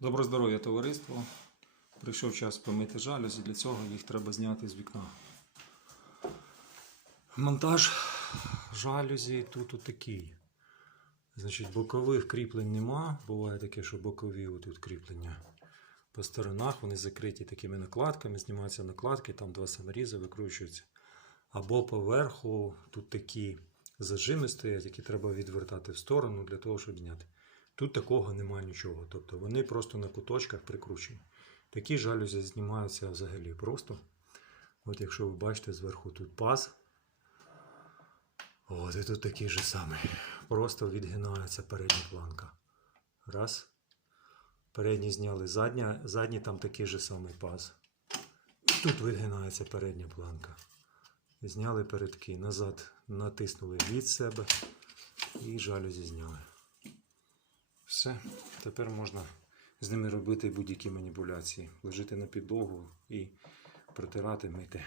Доброго здоров'я, товариство. Прийшов час помити жалюзі, для цього їх треба зняти з вікна. Монтаж жалюзі тут отакий. Значить, бокових кріплень нема. Буває таке, що бокові отут кріплення. По сторонах вони закриті такими накладками, знімаються накладки, там два саморізи викручуються. Або поверху тут такі зажими стоять, які треба відвертати в сторону для того, щоб зняти. Тут такого немає нічого. Тобто вони просто на куточках прикручені. Такі жалюзі знімаються взагалі просто. От якщо ви бачите, зверху тут паз. От і тут такий же самий. Просто відгинається передня планка. Раз. Передні зняли задня, задній там такий же самий паз. Тут вигинається передня планка. Зняли передки, назад натиснули від себе і жалюзі зняли. Все, тепер можна з ними робити будь-які маніпуляції. Лежити на підлогу і протирати, мити.